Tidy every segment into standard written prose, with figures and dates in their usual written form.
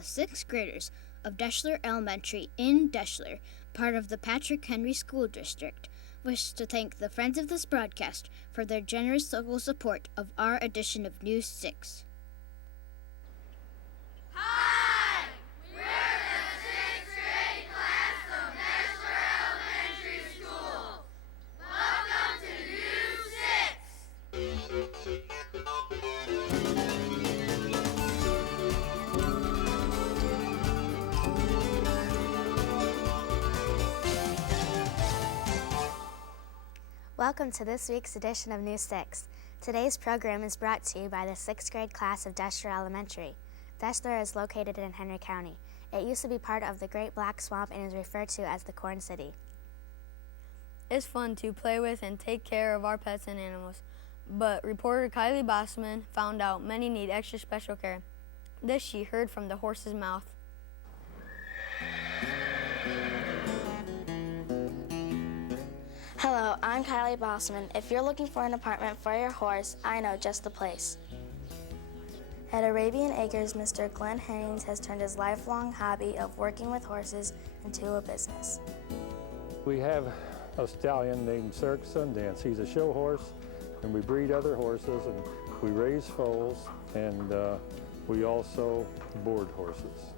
the 6th graders of Deshler Elementary in Deshler, part of the Patrick Henry School District, wish to thank the friends of this broadcast for their generous local support of our edition of News 6. Hi! We're the 6th grade class of Deshler Elementary School. Welcome to News 6. Welcome to this week's edition of News 6. Today's program is brought to you by the 6th grade class of Deshler Elementary. Deshler is located in Henry County. It used to be part of the Great Black Swamp and is referred to as the Corn City. It's fun to play with and take care of our pets and animals, but reporter Kylie Bossman found out many need extra special care. This she heard from the horse's mouth. Hello, I'm Kylie Bossman. If you're looking for an apartment for your horse, I know just the place. At Arabian Acres, Mr. Glenn Hennings has turned his lifelong hobby of working with horses into a business. We have a stallion named Cirque Sundance. He's a show horse, and we breed other horses, and we raise foals, and we also board horses.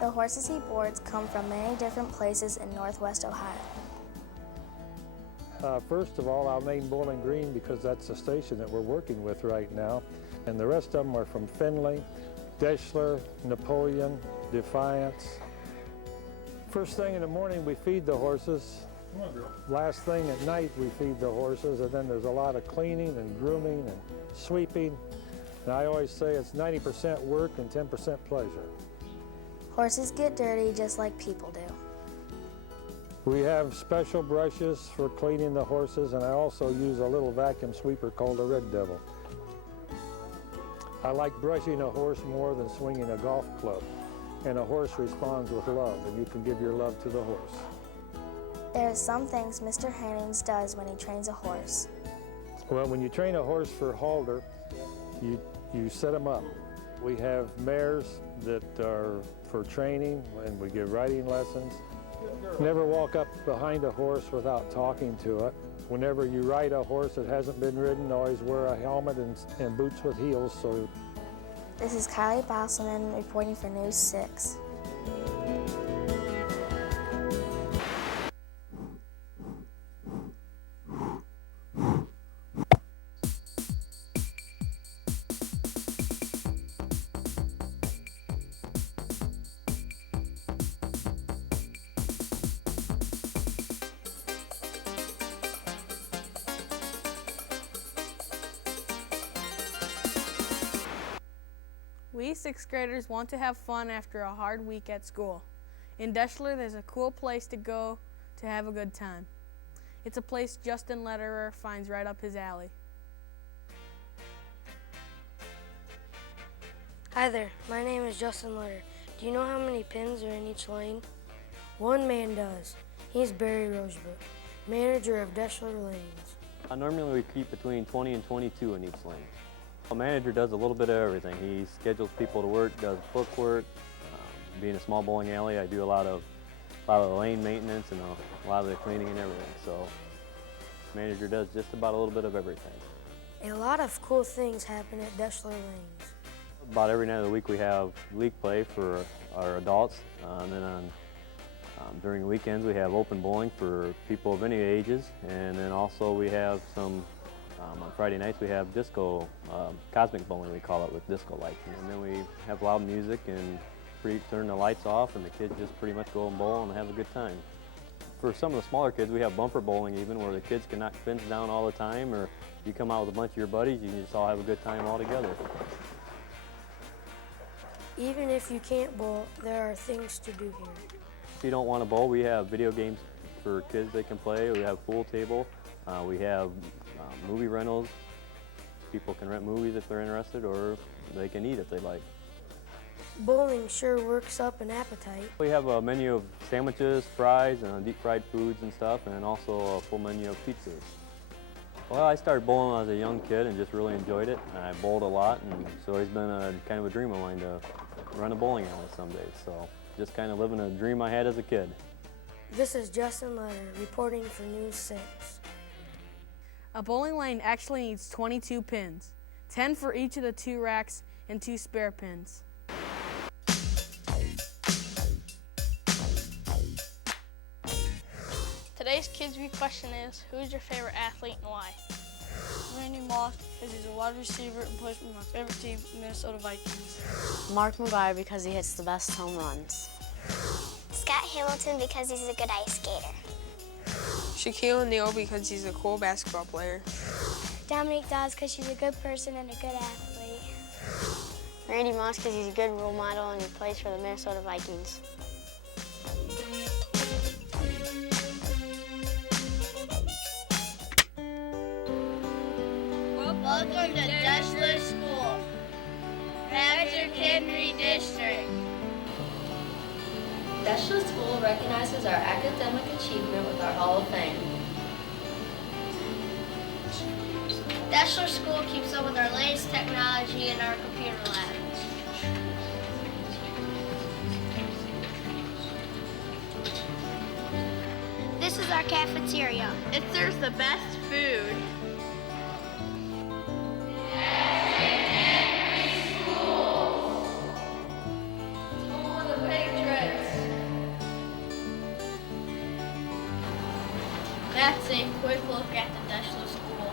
The horses he boards come from many different places in Northwest Ohio. First of all, I'll name Bowling Green because that's the station that we're working with right now. And the rest of them are from Findlay, Deshler, Napoleon, Defiance. First thing in the morning, we feed the horses. Last thing at night, we feed the horses, and then there's a lot of cleaning and grooming and sweeping. And I always say it's 90% work and 10% pleasure. Horses get dirty just like people do. We have special brushes for cleaning the horses, and I also use a little vacuum sweeper called a Red Devil. I like brushing a horse more than swinging a golf club, and a horse responds with love, and you can give your love to the horse. There are some things Mr. Hennings does when he trains a horse. Well, when you train a horse for halter, you set them up. We have mares that are for training, and we give riding lessons. Never walk up behind a horse without talking to it. Whenever you ride a horse that hasn't been ridden, always wear a helmet and boots with heels. So. This is Kylie Bosselman reporting for News 6. We 6th graders want to have fun after a hard week at school. In Deshler, there's a cool place to go to have a good time. It's a place Justin Lederer finds right up his alley. Hi there, my name is Justin Lederer. Do you know how many pins are in each lane? One man does. He's Barry Rosebrook, manager of Deshler Lanes. Normally we keep between 20 and 22 in each lane. A manager does a little bit of everything. He schedules people to work, does book work. Being a small bowling alley, I do a lot of the lane maintenance and a lot of the cleaning and everything. So, manager does just about a little bit of everything. A lot of cool things happen at Deshler Lanes. About every night of the week we have league play for our adults, and then during the weekends we have open bowling for people of any ages, and then also we have some. On Friday nights we have disco, cosmic bowling we call it, with disco lights. And then we have loud music and turn the lights off, and the kids just pretty much go and bowl and have a good time. For some of the smaller kids, we have bumper bowling even, where the kids can knock pins down all the time, or you come out with a bunch of your buddies, you can just all have a good time all together. Even if you can't bowl, there are things to do here. If you don't want to bowl, we have video games for kids they can play. We have pool table. We have movie rentals. People can rent movies if they're interested, or they can eat if they like. Bowling sure works up an appetite. We have a menu of sandwiches, fries, and deep fried foods and stuff, and also a full menu of pizzas. Well, I started bowling when I was a young kid and just really enjoyed it. I bowled a lot, and it's always been a kind of a dream of mine to run a bowling alley someday. So just kind of living a dream I had as a kid. This is Justin Letter reporting for News 6. A bowling lane actually needs 22 pins, 10 for each of the 2 racks and 2 spare pins. Today's Kids Week question is, who's your favorite athlete and why? Randy Moss, because he's a wide receiver and plays for my favorite team, Minnesota Vikings. Mark McGuire, because he hits the best home runs. Scott Hamilton, because he's a good ice skater. Shaquille O'Neal, because he's a cool basketball player. Dominique Dawes, because she's a good person and a good athlete. Randy Moss, because he's a good role model and he plays for the Minnesota Vikings. Welcome to Deshler School, Patrick Henry District. Deshler School recognizes our academic achievement with our Hall of Fame. Deshler School keeps up with our latest technology in our computer labs. This is our cafeteria. It serves the best food. That's a quick look at the Deshler School.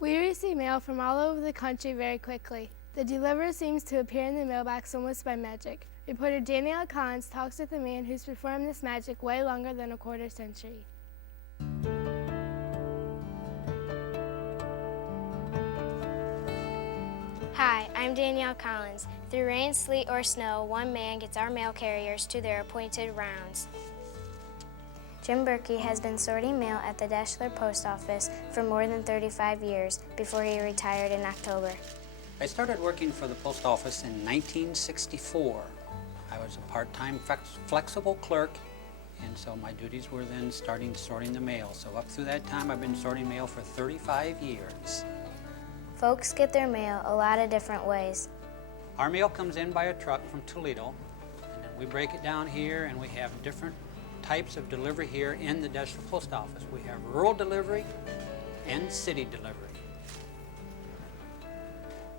We receive mail from all over the country very quickly. The deliverer seems to appear in the mailbox almost by magic. Reporter Danielle Collins talks with a man who's performed this magic way longer than a quarter century. Hi, I'm Danielle Collins. Through rain, sleet, or snow, one man gets our mail carriers to their appointed rounds. Jim Berkey has been sorting mail at the Deshler Post Office for more than 35 years before he retired in October. I started working for the post office in 1964. I was a part-time flexible clerk, and so my duties were then starting sorting the mail. So up through that time, I've been sorting mail for 35 years. Folks get their mail a lot of different ways. Our mail comes in by a truck from Toledo, and then we break it down here, and we have different types of delivery here in the Deshler Post Office. We have rural delivery and city delivery.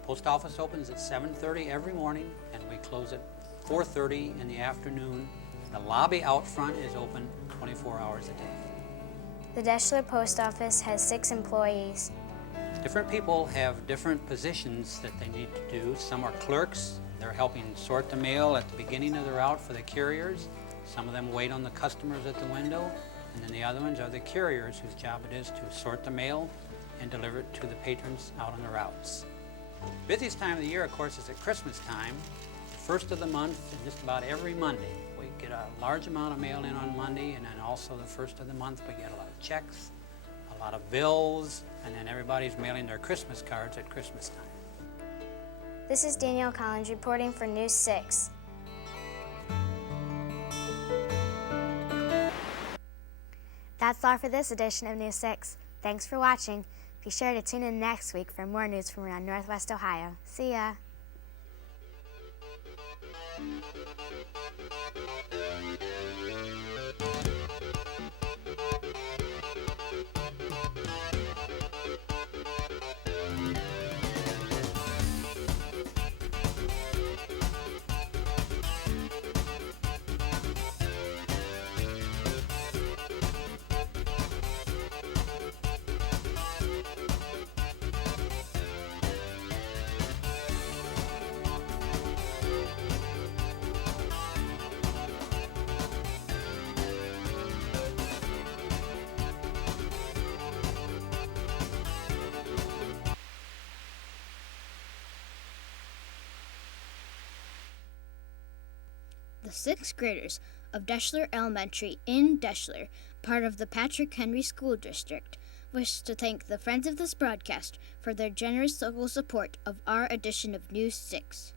Post office opens at 7:30 every morning, and we close at 4:30 in the afternoon. The lobby out front is open 24 hours a day. The Deshler Post Office has 6 employees. Different people have different positions that they need to do. Some are clerks. They're helping sort the mail at the beginning of the route for the carriers. Some of them wait on the customers at the window. And then the other ones are the carriers, whose job it is to sort the mail and deliver it to the patrons out on the routes. Busiest time of the year, of course, is at Christmas time. First of the month, and just about every Monday. We get a large amount of mail in on Monday, and then also the first of the month we get a lot of checks, a lot of bills, and then everybody's mailing their Christmas cards at Christmas time. This is Danielle Collins reporting for News 6. That's all for this edition of News 6. Thanks for watching. Be sure to tune in next week for more news from around Northwest Ohio. See ya! The 6th graders of Deshler Elementary in Deshler, part of the Patrick Henry School District, wish to thank the friends of this broadcast for their generous local support of our edition of News 6.